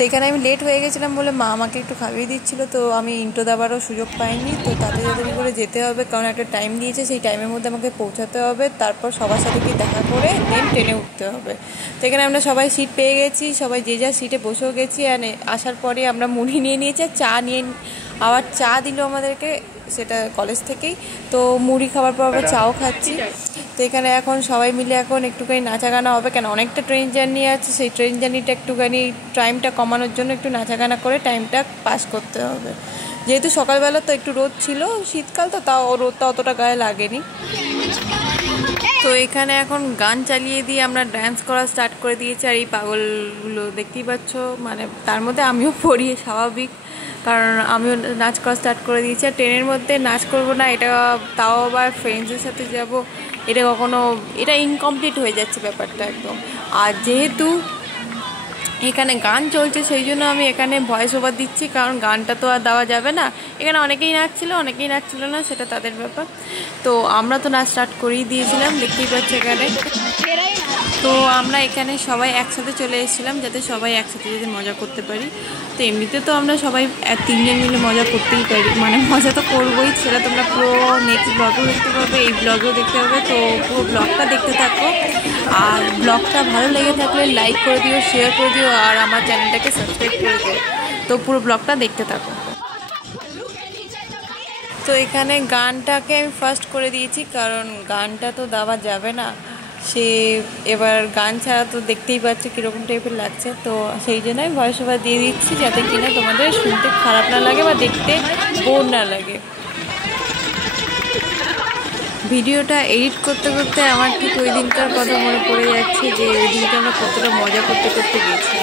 তো এখানে আমি লেট হয়ে গেছিলাম বলে মা আমাকে একটু খাইয়ে দিচ্ছিলো, তো আমি ইন্টো দেওয়ারও সুযোগ পাইনি। তো তাড়াতাড়ি করে যেতে হবে, কারণ একটা টাইম দিয়েছে, সেই টাইমের মধ্যে আমাকে পৌঁছাতে হবে, তারপর সবার সাথে কি দেখা করে দেন ট্রেনে উঠতে হবে। তো এখানে আমরা সবাই সিট পেয়ে গেছি, সবাই যে যার সিটে বসেও গেছি। আর আসার পরে আমরা মুড়ি নিয়ে নিয়েছি, চা নিয়ে আবার চা দিল আমাদেরকে, সেটা কলেজ থেকেই। তো মুড়ি খাওয়ার পর আবার চাও খাচ্ছি। তো এখানে এখন সবাই মিলে এখন একটুখানি নাচা গানা হবে, কেন অনেকটা ট্রেন জার্নি আছে, সেই ট্রেন জার্নিটা একটুখানি টাইমটা কমানোর জন্য একটু নাচা গানা করে টাইমটা পাস করতে হবে। যেহেতু সকালবেলা তো একটু রোদ ছিল, শীতকাল তো তাও রোদটা অতটা গায়ে লাগেনি। তো এখানে এখন গান চালিয়ে দিয়ে আমরা ড্যান্স করা স্টার্ট করে দিয়েছি। আর এই পাগলগুলো দেখতেই পাচ্ছ, মানে তার মধ্যে আমিও পড়ি, স্বাভাবিক, কারণ আমিও নাচ করা স্টার্ট করে দিয়েছি। আর ট্রেনের মধ্যে নাচ করবো না, এটা তাও আবার ফ্রেন্ডসদের সাথে যাব, এটা এটা ইনকমপ্লিট হয়ে যাচ্ছে ব্যাপারটা একদম। আর যেহেতু এখানে গান চলছে, সেই জন্য আমি এখানে ভয়েস ওভার দিচ্ছি, কারণ গানটা তো আর দেওয়া যাবে না। এখানে অনেকেই নাচছিল না, সেটা তাদের ব্যাপার। তো আমরা তো নাচ স্টার্ট করেই দিয়েছিলাম, দেখতেই পাচ্ছি এখানে। তো আমরা এখানে সবাই একসাথে চলে এসেছিলাম, যাতে সবাই একসাথে যাতে মজা করতে পারি। তো এমনিতে তো আমরা সবাই 3 জন মিলে মজা করতেই পারি, মানে মজা তো করবোই। সেটা তোমরা পুরো নেক্সট ব্লগেও দেখতে পাবে, এই ব্লগেও দেখতে পাবে। তো পুরো ব্লগটা দেখতে থাকো, আর ব্লগটা ভালো লেগে থাকলে লাইক করে দিও, শেয়ার করে দিও, আর আমার চ্যানেলটাকে সাবস্ক্রাইব করে দিও। তো পুরো ব্লগটা দেখতে থাকো। তো এখানে গানটাকে আমি ফার্স্ট করে দিয়েছি, কারণ গানটা তো দেওয়া যাবে না, সে এবার গান ছাড়া তো দেখতেই পাচ্ছে কীরকম টাইপের লাগছে। তো সেই জন্য আমি ভয়েস ওভার দিয়ে দিচ্ছি, যাতে কিনা তোমাদের শুনতে খারাপ না লাগে বা দেখতে বোর না লাগে। ভিডিওটা এডিট করতে করতে আমার ঠিক ওই দিনকার কথা মনে পড়ে যাচ্ছে, যে ওই দিনটা আমরা কতটা মজা করতে করতে গেছি।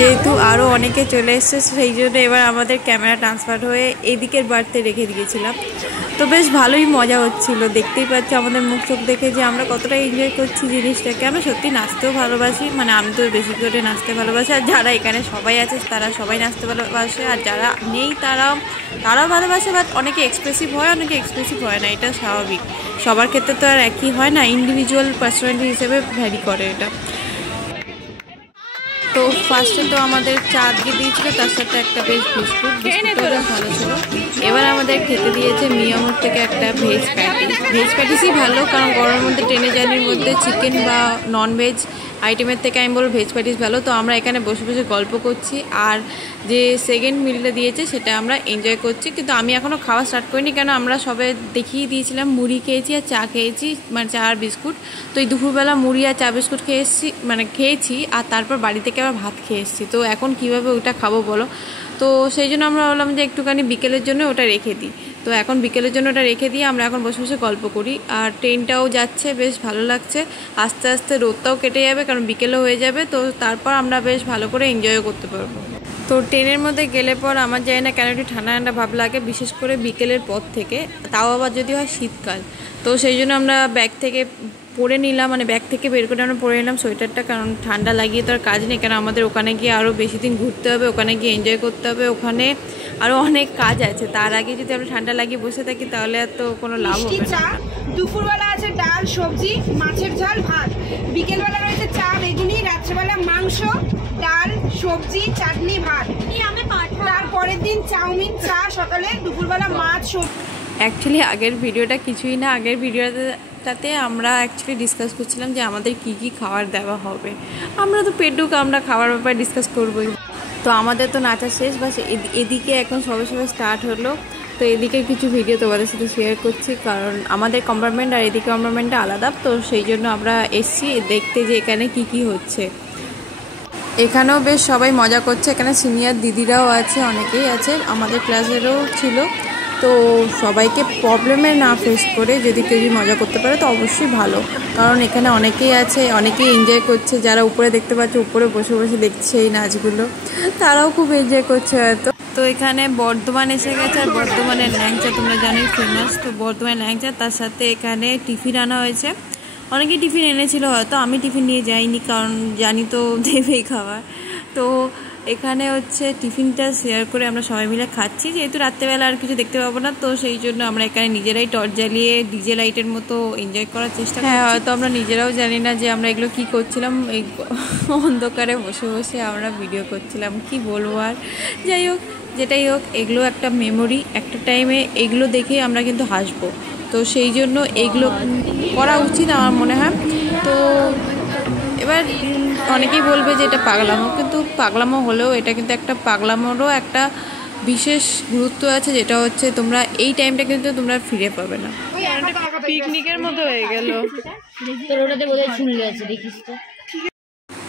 যেহেতু আরও অনেকে চলে এসছে, সেই জন্য এবার আমাদের ক্যামেরা ট্রান্সফার হয়ে এদিকের বাড়তে রেখে দিয়েছিলাম। তো বেশ ভালোই মজা হচ্ছিল, দেখতেই পাচ্ছ আমাদের মুখ চোখ দেখে যে আমরা কতটা এনজয় করছি জিনিসটাকে। আমরা সত্যি নাচতেও ভালোবাসি, মানে আমি তো বেশি করে নাচতে ভালোবাসি, আর যারা এখানে সবাই আছে তারা সবাই নাচতে ভালোবাসে, আর যারা নেই তারাও ভালোবাসে। বাট অনেকে এক্সপ্রেসিভ হয়, অনেকে এক্সপ্রেসিভ হয় না, এটা স্বাভাবিক। সবার ক্ষেত্রে তো আর একই হয় না, ইন্ডিভিজুয়াল পার্সোনালিটি হিসেবে ভ্যারি করে এটা। তো ফার্স্টে তো আমাদের চা দিয়ে দিয়েছিল, তার সাথে একটা বেশ বিস্কুটটা ভালো ছিল। এবার আমাদের খেতে দিয়েছে মিয়ামোর থেকে একটা ভেজ প্যাটিসই ভালো, কারণ গরমের মধ্যে ট্রেনে জার্নির মধ্যে চিকেন বা ননভেজ আইটেমের থেকে আমি বলবো ভেজ প্যাটিস ভালো। তো আমরা এখানে বসে বসে গল্প করছি, আর যে সেকেন্ড মিলটা দিয়েছে সেটা আমরা এনজয় করছি। কিন্তু আমি এখনও খাওয়া স্টার্ট করিনি, কেন আমরা সবাই দেখিয়ে দিয়েছিলাম মুড়ি খেয়েছি আর চা খেয়েছি, মানে চা আর বিস্কুট। তো এই দুপুরবেলা মুড়ি আর চা বিস্কুট খেয়েছি, আর তারপর বাড়ি থেকে আবার ভাত খেয়ে এসেছি। তো এখন কীভাবে ওটা খাবো বলো? তো সেই জন্য আমরা বললাম যে একটুখানি বিকেলের জন্য ওটা রেখে দিই। তো এখন বিকেলের জন্য ওটা রেখে দিয়ে আমরা এখন বসে বসে গল্প করি। আর ট্রেনটাও যাচ্ছে, বেশ ভালো লাগছে। আস্তে আস্তে রোদটাও কেটে যাবে, কারণ বিকেলও হয়ে যাবে। তো তারপর আমরা বেশ ভালো করে এনজয়ও করতে পারবো। তো ট্রেনের মধ্যে গেলে পর আমার জানি না কেন একটু ঠান্ডা ঠান্ডা ভাব লাগে, বিশেষ করে বিকেলের পর থেকে, তাও আবার যদি হয় শীতকাল। তো সেই জন্য আমরা ব্যাগ থেকে পরে নিলাম, মানে ব্যাগ থেকে বের করে আমরা পরে নিলাম সোয়েটারটা, কারণ ঠান্ডা লাগিয়ে তো আর কাজ নেই। কারণ আমাদের ওখানে গিয়ে আরও বেশি দিন ঘুরতে হবে, ওখানে গিয়ে এনজয় করতে হবে, ওখানে আরও অনেক কাজ আছে। তার আগে যদি আমরা ঠান্ডা লাগিয়ে বসে থাকি তাহলে আর তো কোনো লাভ হবে না। দুপুরবেলা আছে ডাল, সবজি, মাছের ঝাল, ভাত। বিকেলবেলা রয়েছে চা, বেগুনি। রাত্রেবেলা মাংস, ডাল, সবজি, চাটনি, ভাত। তারপরের দিন চাউমিন, চা। সকালে দুপুরবেলা মাছ, সবজি। অ্যাকচুয়ালি আগের ভিডিওটা কিছুই না, আগের ভিডিওটাতে আমরা অ্যাকচুয়ালি ডিসকাস করছিলাম যে আমাদের কি কি খাবার দেওয়া হবে। আমরা তো পেটুক, আমরা খাবার ব্যাপারে ডিসকাস করবোই। তো আমাদের তো নাচা শেষ, বাস এদিকে এখন সবে স্টার্ট হলো। তো এদিকে কিছু ভিডিও তোমাদের সাথে শেয়ার করছি, কারণ আমাদের কম্পার্টমেন্ট আর এদিকে কম্পার্টমেন্টটা আলাদা। তো সেই জন্য আমরা এসছি দেখতে যে এখানে কি কি হচ্ছে। এখানেও বেশ সবাই মজা করছে, এখানে সিনিয়র দিদিরাও আছে, অনেকেই আছে, আমাদের ক্লাসেরও ছিল। তো সবাইকে প্রবলেমে না ফেস করে যদি কেউ মজা করতে পারে তো অবশ্যই ভালো, কারণ এখানে অনেকেই আছে, অনেকেই এনজয় করছে। যারা উপরে দেখতে পাচ্ছে, উপরে বসে বসে দেখছে এই নাচগুলো, তারাও খুব এনজয় করছে হয়তো। তো এখানে বর্ধমান এসে গেছে, আর বর্ধমানের ল্যাংচা তোমরা জানোই ফেমাস। তো বর্ধমান ল্যাংচা, তার সাথে এখানে টিফিন আনা হয়েছে। অনেকেই টিফিন এনেছিল, হয়তো আমি টিফিন নিয়ে যাইনি, কারণ জানি তো দেবেই খাবার। তো এখানে হচ্ছে টিফিনটা শেয়ার করে আমরা সবাই মিলে খাচ্ছি, যেহেতু রাত্রেবেলা আর কিছু দেখতে পাবো না, তো সেই জন্য আমরা এখানে নিজেরাই টর্চ জ্বালিয়ে ডিজে লাইটের মতো এনজয় করার চেষ্টা করছি। হ্যাঁ, হয়তো আমরা নিজেরাও জানি না যে আমরা এগুলো কি করছিলাম, এই অন্ধকারে বসে বসে আমরা ভিডিও করছিলাম, কি বলবো আর। যাই হোক, যেটাই হোক, এগুলো একটা মেমোরি, একটা টাইমে এগুলো দেখে আমরা কিন্তু হাসবো, তো সেই জন্য এগুলো করা উচিত আমার মনে হয়। তো এবার অনেকেই বলবে যে এটা পাগলামো, কিন্তু পাগলামো হলেও এটা কিন্তু একটা পাগলামোরও একটা বিশেষ গুরুত্ব আছে, যেটা হচ্ছে তোমরা এই টাইমটা কিন্তু তোমরা ফিরে পাবে না। পিকনিকের মতো হয়ে গেল।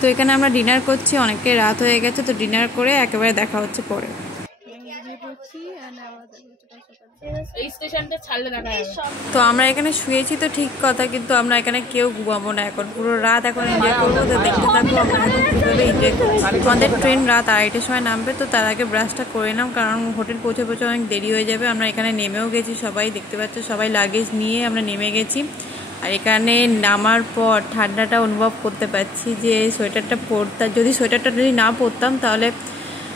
তো এখানে আমরা ডিনার করছি, অনেকটাই রাত হয়ে গেছে, তো ডিনার করে একেবারে দেখা হচ্ছে পরে। তো আমরা এখানে শুয়েছি তো ঠিক কথা, কিন্তু আমরা এখানে কেউ ঘুমাবো না এখন, পুরো রাত এখন এনজয় করবো। তো দেখতে থাকবো আমরা এখন কীভাবে এনজয় করবো। আমাদের ট্রেন রাত 2:30টার সময় নামবে, তো তার আগে ব্রাশটা করে নাম, কারণ হোটেল পৌঁছে অনেক দেরি হয়ে যাবে। আমরা এখানে নেমেও গেছি, সবাই দেখতে পাচ্ছ, সবাই লাগেজ নিয়ে আমরা নেমে গেছি। আর এখানে নামার পর ঠান্ডাটা অনুভব করতে পারছি, যে সোয়েটারটা পরতাম, যদি সোয়েটারটা যদি না পরতাম তাহলে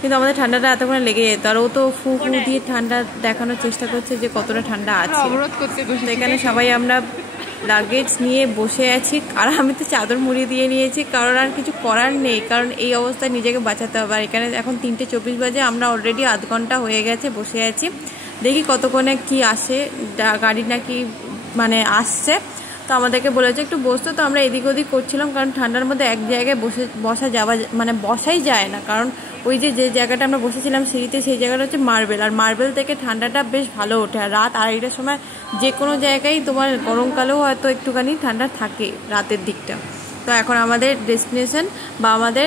কিন্তু আমাদের ঠান্ডাটা এতক্ষণে লেগে যেত। আর ও তো ফু দিয়ে ঠান্ডা দেখানোর চেষ্টা করছে যে কতটা ঠান্ডা আছে। তো এখানে সবাই আমরা লাগেজ নিয়ে বসে আছি, আর আমি তো চাদর মুড়ি দিয়ে নিয়েছি, কারণ আর কিছু করার নেই, কারণ এই অবস্থায় নিজেকে বাঁচাতে হবে। আর এখানে এখন 3:24 বাজে, আমরা অলরেডি আধ ঘন্টা হয়ে গেছে বসে আছি, দেখি কতক্ষণে কি আসে, গাড়ি নাকি মানে আসছে। তো আমাদেরকে বলেছে একটু বসতো, তো আমরা এদিক ওদিক করছিলাম, কারণ ঠান্ডার মধ্যে এক জায়গায় বসা যাওয়া মানে বসাই যায় না, কারণ ওই যে জায়গাটা আমরা বসেছিলাম সিঁড়িতে, সেই জায়গাটা হচ্ছে মার্বেল, আর মার্বেল থেকে ঠান্ডাটা বেশ ভালো ওঠে। আর রাত 2:30টার সময় যে কোনো জায়গায় তোমার গরমকালেও হয়তো একটুখানি ঠান্ডা থাকে রাতের দিকটা। তো এখন আমাদের ডেস্টিনেশন বা আমাদের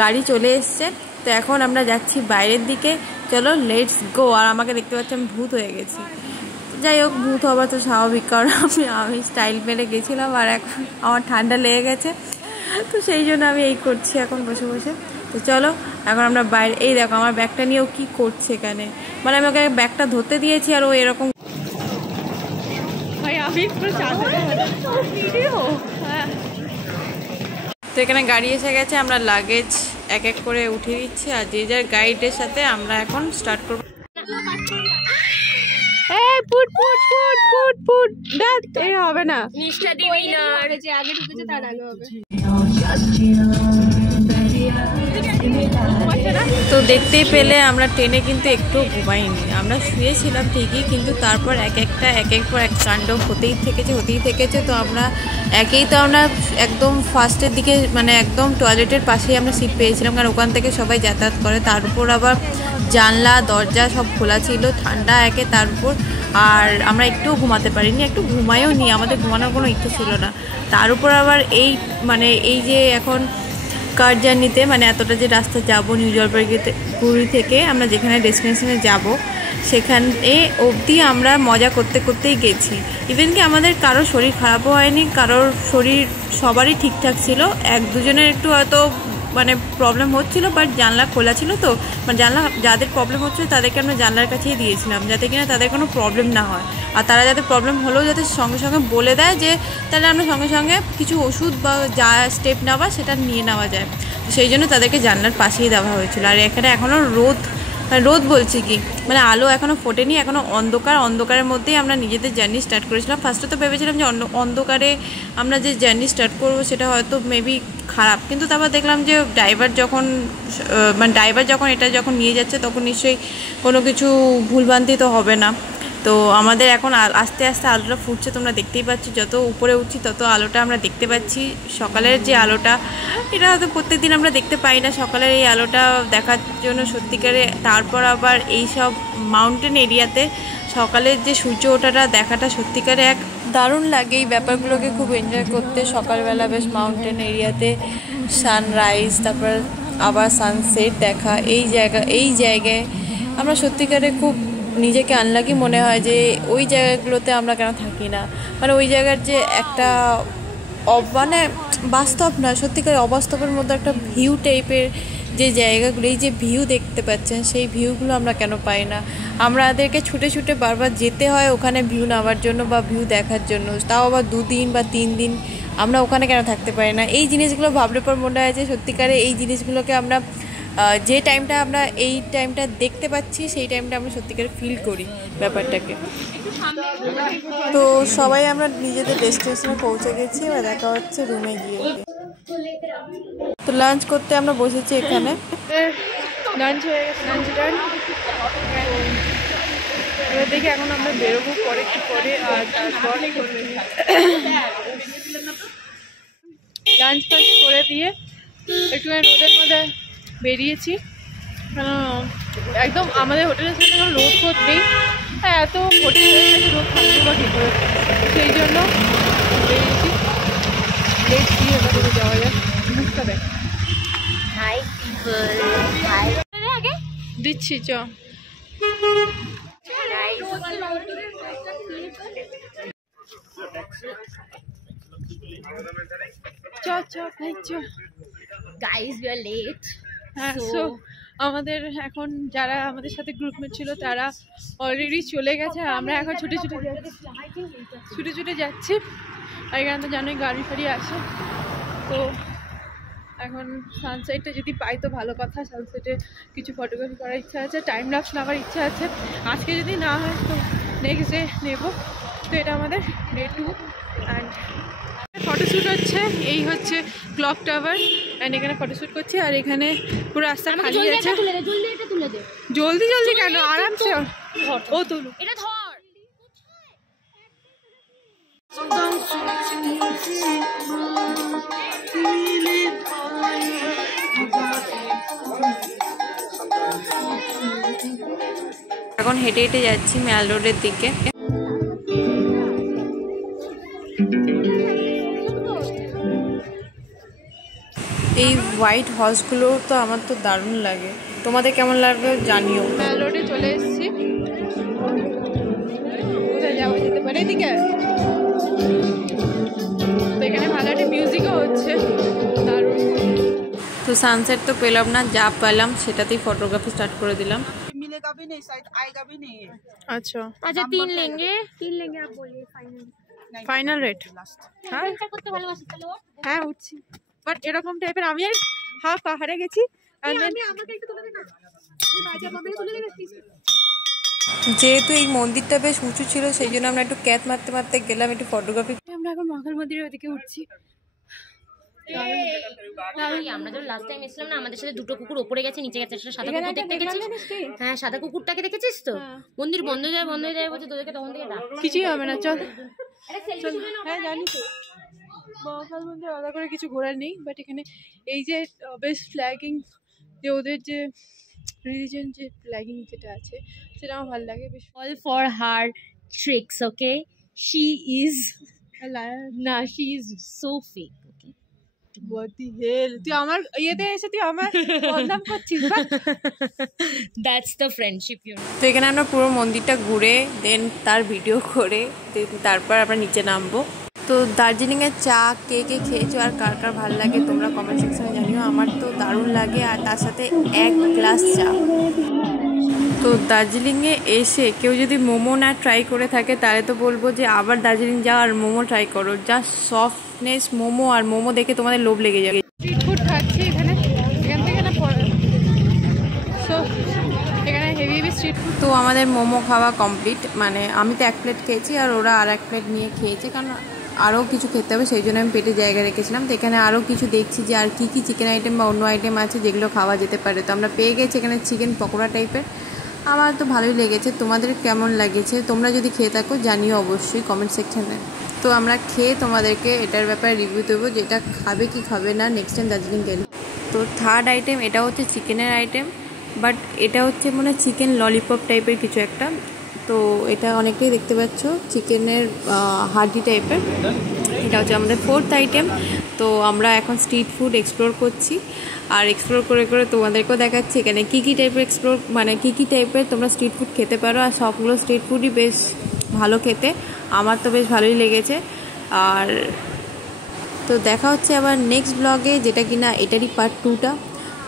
গাড়ি চলে এসছে, তো এখন আমরা যাচ্ছি বাইরের দিকে, চলো লেটস গো। আর আমাকে দেখতে পাচ্ছি আমি ভূত হয়ে গেছি। যাই হোক, ভূত হওয়া তো স্বাভাবিক, কারণ আমি স্টাইল মেরে গেছিলাম, আর এখন আমার ঠান্ডা লেগে গেছে, তো সেই জন্য আমি এই করছি এখন বসে বসে। তো চলো এখন আমরা বাইরে, এই দেখো আমার ব্যাগটা নিয়েও কি করছে এখানে, মানে আমি ওকে ব্যাগটা ধরতে দিয়েছি আর ও এরকম। তো এখানে গাড়ি এসে গেছে, আমরা লাগেজ এক এক করে উঠিয়ে দিচ্ছি, আর যে যার গাইডের সাথে আমরা এখন স্টার্ট করবো। হবে না, তো দেখতেই পেলে আমরা ট্রেনে কিন্তু একটু ঘুমাইনি, আমরা শুয়েছিলাম ঠিকই, কিন্তু তারপর এক একবার এক কাণ্ড হতেই থেকেছে। তো আমরা একদম ফার্স্টের দিকে, মানে একদম টয়লেটের পাশেই আমরা সিট পেয়েছিলাম, কারণ ওখান থেকে সবাই যাতায়াত করে। তার উপর আবার জানলা দরজা সব খোলা ছিল, ঠান্ডা একে, তার উপর আর আমরা একটুও ঘুমাতে পারিনি, একটু ঘুমায়ও নি, আমাদের ঘুমানোর কোনো ইচ্ছে ছিল না। তার উপর আবার এই যে এখন কার জার্নিতে, মানে এতটা যে রাস্তা যাব নিউ জলপাইগুড়ি থেকে আমরা যেখানে ডেস্টিনেশনে যাব, সেখানে অবধি আমরা মজা করতেই গেছি। ইভেন কি আমাদের কারোর শরীর খারাপও হয়নি, কারোর শরীর সবারই ঠিকঠাক ছিল, এক দুজনের একটু হয়তো মানে প্রবলেম হচ্ছিল, বাট জানলা খোলা ছিল, তো মানে জানলা যাদের প্রবলেম হচ্ছিল তাদেরকে আমরা জানলার কাছেই দিয়েছিলাম, যাতে কিনা তাদের কোনো প্রবলেম না হয়, আর তারা যাতে প্রবলেম হলেও যাতে সঙ্গে সঙ্গে বলে দেয়, যে তাহলে আমরা সঙ্গে সঙ্গে কিছু ওষুধ বা যা স্টেপ নেওয়া সেটা নিয়ে নেওয়া যায়। সেই জন্য তাদেরকে জানলার পাশেই দেওয়া হয়েছিল। আর এখানে এখনও রোদ বলছি কি, মানে আলো এখনও ফোটেনি, এখনও অন্ধকারের মধ্যেই আমরা নিজেদের জার্নি স্টার্ট করেছিলাম। ফার্স্টে তো ভেবেছিলাম যে অন্ধকারে আমরা যে জার্নি স্টার্ট করবো সেটা হয়তো মেবি খারাপ, কিন্তু তারপর দেখলাম যে ড্রাইভার যখন নিয়ে যাচ্ছে, তখন নিশ্চয়ই কোনো কিছু ভুলভ্রান্তি তো হবে না। তো আমাদের এখন আস্তে আস্তে আলোটা ফুটছে, তোমরা দেখতেই পাচ্ছ, যত উপরে উঠছি তত আলোটা আমরা দেখতে পাচ্ছি। সকালের যে আলোটা, এটা হয়তো প্রত্যেকদিন আমরা দেখতে পাই না, সকালের এই আলোটা দেখার জন্য সত্যিকারে। তারপর আবার এই সব মাউন্টেন এরিয়াতে সকালের যে সূর্য ওঠাটা দেখাটা সত্যিকারে এক দারুণ লাগে। এই ব্যাপারগুলোকে খুব এনজয় করতে, সকালবেলা বেশ মাউন্টেন এরিয়াতে সানরাইজ, তারপর আবার সানসেট দেখা, এই জায়গায় আমরা সত্যিকারে খুব নিজেকে আনলাকি মনে হয় যে ওই জায়গাগুলোতে আমরা কেন থাকি না। মানে ওই জায়গার যে একটা মানে বাস্তব না, সত্যিকার অবাস্তবের মধ্যে একটা ভিউ টাইপের যে জায়গাগুলো, এই যে ভিউ দেখতে পাচ্ছেন, সেই ভিউগুলো আমরা কেন পাই না। আমাদেরকে ছুটে বারবার যেতে হয় ওখানে ভিউ নেওয়ার জন্য বা ভিউ দেখার জন্য, তাও আবার 2 দিন বা 3 দিন আমরা ওখানে কেন থাকতে পারি না। এই জিনিসগুলো ভাবলে পর মনে হয় যে সত্যিকারে এই জিনিসগুলোকে আমরা যে টাইমটা আমরা এই টাইমটা দেখতে পাচ্ছি সেই টাইমটা আমরা সত্যিকার ফিল করি ব্যাপারটাকে। তো সবাই আমরা নিজেদের ডেস্টিনেশনে পৌঁছে গেছি, এবার দেখা হচ্ছে রুমে গিয়ে। তো লাঞ্চ করতে আমরা বসেছি এখানে, লাঞ্চ হয়ে গেছে, লাঞ্চ টাইম। এবার দেখি এখন আমরা বেরোবো পরে একটু পরে, আর তারপর লাঞ্চ ফাঞ্চ করে দিয়ে একটুখানি রোদের মধ্যে বেরিয়েছি। একদম আমাদের হোটেলের সাথে কোনো রোদ ফোদ নেই, এত হোটেল হয়ে গেছে, রোদ থাকবে বা কী করে, সেই জন্য বেরিয়েছি। লেট দিয়ে এবার করে যাওয়া যায়, মুখটা দেখ দিচ্ছি চ। আমাদের এখন যারা আমাদের সাথে গ্রুপমেট ছিল তারা অলরেডি চলে গেছে, আমরা এখন ছুটে ছুটে যাচ্ছি। আর এখানে তো জানোই গাড়ি ফাড়ি আসে। তো এখন সানসেটটা যদি পাই তো ভালো কথা, সানসেটে কিছু ফটোগ্রাফি করার ইচ্ছা আছে, টাইম ল্যাপস নেওয়ার ইচ্ছা আছে। আজকে যদি না হয় তো নেক্সট ডে নেব। তো এটা আমাদের ডে 2 অ্যান্ড ফটোশ্যুট হচ্ছে। এই হচ্ছে ক্লক টাওয়ার অ্যান্ড এখানে ফটোশ্যুট করছি। আর এখানে পুরো রাস্তা খালি আছে। জলদি কেন, আরামসে ও তুলো। এখন হেঁটে হেঁটে যাচ্ছি ম্যাল রোডের দিকে। এই হোয়াইট হাউসগুলো তো আমার তো দারুণ লাগে, তোমাদের কেমন লাগবে জানিও। ম্যাল রোডে চলে এসেছি, কোথায় যাওয়া যেতে পারে এদিকে। তো এখানে ভালো একটা মিউজিকও হচ্ছে, দারুণ। তো সানসেট তো পেলাম না, যা পেলাম সেটাতেই ফটোগ্রাফি স্টার্ট করে দিলাম। আচ্ছা 3 लेंगे आप बोलिए ফাইনাল রেট। হ্যাঁ উঠছি, বাট এরকম টাইপের আমি আর হাফ পাহাড়ে গেছি। যেহেতু এই মন্দিরটা বেশ উঁচু ছিল সেই জন্য আমরা একটু ক্যাচ মারতে মারতে গেলাম একটু ফটোগ্রাফি। আমরা এখন মহাকাল মন্দিরের ওদিকে উঠছি। আমরা যখন লাস্ট টাইম এসেছিলাম না, আমাদের সাথে দুটো কুকুর ওপরে গেছে, নিচে গেছে। সাদা কুকুর দেখতে গেছিস? হ্যাঁ, সাদা কুকুরটাকে দেখেছিস তো? মন্দির বন্ধ হয়ে যায় বলছে, তোদেরকে তখন থেকে ডাক। কিছুই হবে না, চল। হ্যাঁ জানি তো, মহাকাল মন্দির আলাদা করে কিছু ঘোরার নেই, বাট এখানে এই যে বেস্ট ফ্ল্যাগিং, যে ওদের যে রিলিজিয়ন যে ফ্ল্যাগিং যেটা আছে সেটা আমার ভালো লাগে বেশ। All for her tricks, okay? She is না, she is so fake, okay? What the hell? তুই আমার ইয়েতে এসে তুই আমার বদনাম করছিস। That's the friendship, you know. তো এখানে আমরা পুরো মন্দিরটা ঘুরে দেন তার ভিডিও করে তারপর আমরা নিচে নামবো। তো দার্জিলিংয়ের চা কে কে খেয়েছো আর কার কার ভালো লাগে তোমরা কমেন্ট সেকশনে জানিও। আমার তো দারুণ লাগে, আর তার সাথে 1 গ্লাস চা। তো দার্জিলিংয়ে এসে কেউ যদি মোমো না ট্রাই করে থাকে তাহলে তো বলবো যে আবার দার্জিলিং যাও আর মোমো ট্রাই করো। যা সফটনেস মোমো, আর মোমো দেখে তোমাদের লোভ লেগে যাবে। স্ট্রিট ফুড খাচ্ছি এখান থেকে না সো এখানে হেভি স্ট্রিট ফুড। তো আমাদের মোমো খাওয়া কমপ্লিট, মানে আমি তো 1 প্লেট খেয়েছি আর ওরা আর 1 প্লেট নিয়ে খেয়েছে, কারণ আরও কিছু খেতে হবে সেই জন্য আমি পেটে জায়গা রেখেছিলাম। তো এখানে আরও কিছু দেখছি যে আর কি চিকেন আইটেম বা অন্য আইটেম আছে যেগুলো খাওয়া যেতে পারে। তো আমরা পেয়ে গেছি এখানে চিকেন পকোড়া টাইপের, আমার তো ভালোই লেগেছে। তোমাদের কেমন লাগেছে তোমরা যদি খেয়ে থাকো জানিও অবশ্যই কমেন্ট সেকশনে। তো আমরা খেয়ে তোমাদেরকে এটার ব্যাপারে রিভিউ দেবো যে এটা খাবে কি খাবে না নেক্সট টাইম দার্জিলিং গেলে। তো থার্ড আইটেম এটা হচ্ছে চিকেনের আইটেম, বাট এটা হচ্ছে মানে চিকেন ললিপপ টাইপের কিছু একটা। তো এটা অনেকটাই দেখতে পাচ্ছ চিকেনের হাড্ডি টাইপের। এটা হচ্ছে আমাদের 4th আইটেম। তো আমরা এখন স্ট্রিট ফুড এক্সপ্লোর করছি, আর এক্সপ্লোর করে করে তোমাদেরকেও দেখাচ্ছি এখানে কী টাইপের মানে কী টাইপের তোমরা স্ট্রিট ফুড খেতে পারো। আর সবগুলো স্ট্রিট ফুডই বেশ ভালো খেতে, আমার তো বেশ ভালোই লেগেছে। আর তো দেখা হচ্ছে আবার নেক্সট ব্লগে, যেটা কিনা এটারই পার্ট 2টা।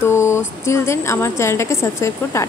তো স্টিল দেন আমার চ্যানেলটাকে সাবস্ক্রাইব করো। টাটা।